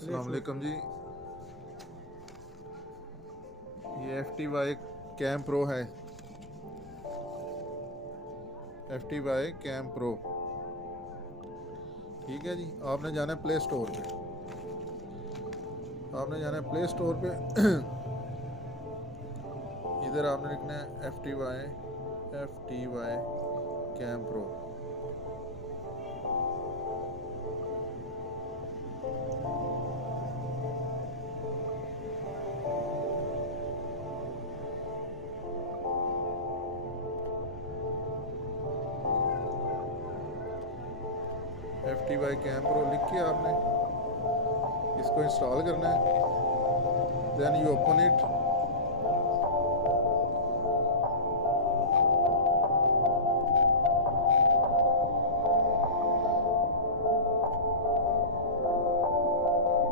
अस्सलाम वालेकुम जी। ये FTY कैम प्रो है। FTY कैम प्रो, ठीक है जी। आपने जाना है प्ले स्टोर पे। इधर आपने लिखना है FTY cam pro. FTY cam pro लिख के आपने इसको इंस्टॉल करना है। Then you open it.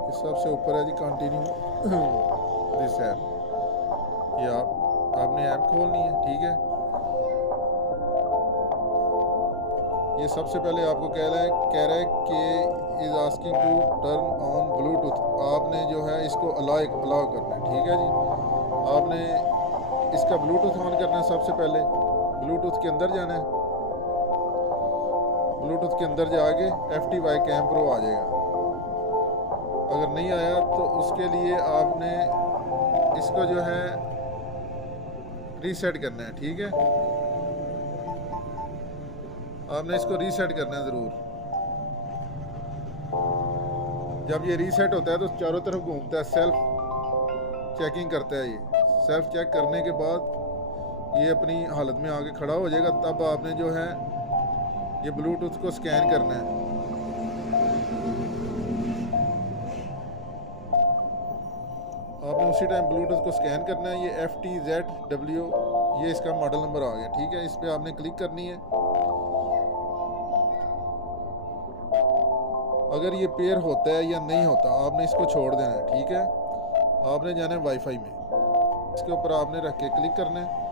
इस सबसे ऊपर है जी कंटिन्यू दिस ऐप। ये आपने ऐप खोलनी है, ठीक है। ये सबसे पहले आपको कह रहा है कि is asking to turn on Bluetooth. आपने जो है इसको अलाउ करना है, ठीक है जी। आपने इसका ब्लूटूथ ऑन करना है। सबसे पहले ब्लूटूथ के अंदर जाना है। ब्लूटूथ के अंदर जाके FTY कैम प्रो आ जाएगा। अगर नहीं आया तो उसके लिए आपने इसको जो है रीसेट करना है, ठीक है। आपने इसको रीसेट करना है ज़रूर। जब ये रीसेट होता है तो चारों तरफ घूमता है, सेल्फ चेकिंग करता है। ये सेल्फ चेक करने के बाद ये अपनी हालत में आके खड़ा हो जाएगा। तब आपने जो है ये ब्लूटूथ को स्कैन करना है। आपने उसी टाइम ब्लूटूथ को स्कैन करना है। ये FTZW, ये इसका मॉडल नंबर आ गया, ठीक है। इस पर आपने क्लिक करनी है। अगर ये पेयर होता है या नहीं होता, आपने इसको छोड़ देना है, ठीक है। आपने जाना है वाईफाई में। इसके ऊपर आपने रख के क्लिक करना है।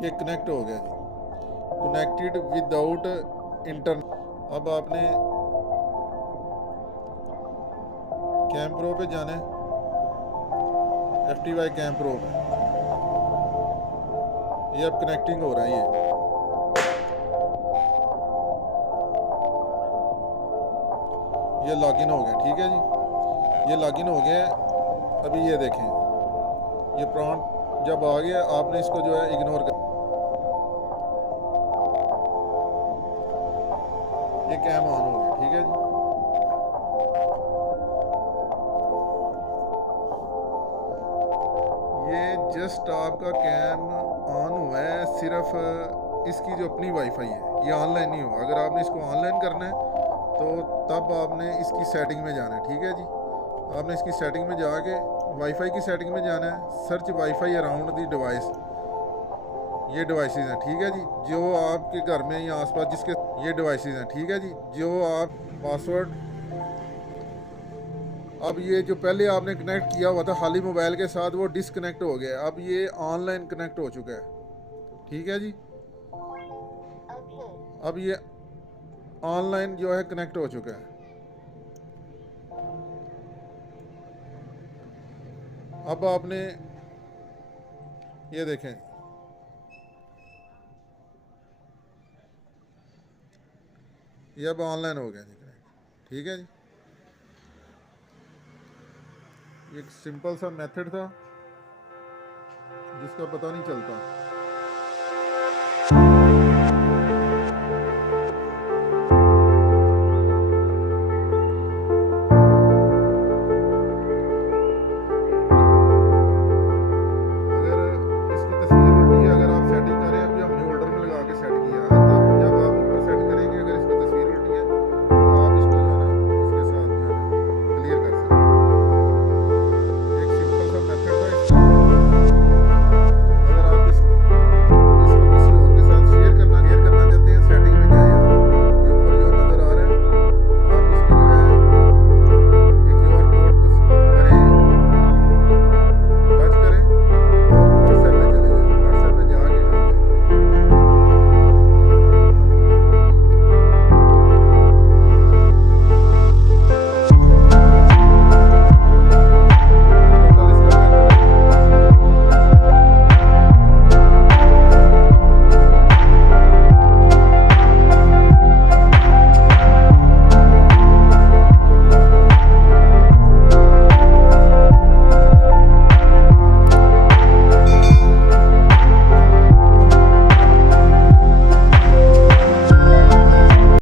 ये कनेक्ट हो गया जी, कनेक्टेड विदाउट इंटरनेट। अब आपने कैम प्रो पे जाना है, FTY कैम प्रो पे। ये अब कनेक्टिंग हो रहा है। ये लॉगिन हो गया, ठीक है जी। ये लॉगिन हो गया है। अभी ये देखें, ये प्रॉम्प्ट जब आ गया, आपने इसको जो है इग्नोर कर। ये कैम ऑन हो गया, ठीक है जी। ये जस्ट आपका कैम ऑन हुआ है, सिर्फ इसकी जो अपनी वाईफाई है, ये ऑनलाइन नहीं होगा। अगर आपने इसको ऑनलाइन करना है तो तब आपने इसकी सेटिंग में जाना है, ठीक है जी। आपने इसकी सेटिंग में जाके वाईफाई की सेटिंग में जाना है। Search wifi around the device. ये डिवाइसेस हैं, ठीक है जी। जो आपके घर में या आसपास जिसके ये डिवाइसेस हैं, ठीक है जी। जो आप पासवर्ड, अब ये जो पहले आपने कनेक्ट किया हुआ था खाली मोबाइल के साथ, वो डिसकनेक्ट हो गया। अब ये ऑनलाइन कनेक्ट हो चुका है, ठीक है जी। अब ये ऑनलाइन जो है कनेक्ट हो चुका है। अब आपने ये देखें, ये अब ऑनलाइन हो गया जी कनेक्ट, ठीक है जी। एक सिंपल सा मेथड था जिसका पता नहीं चलता।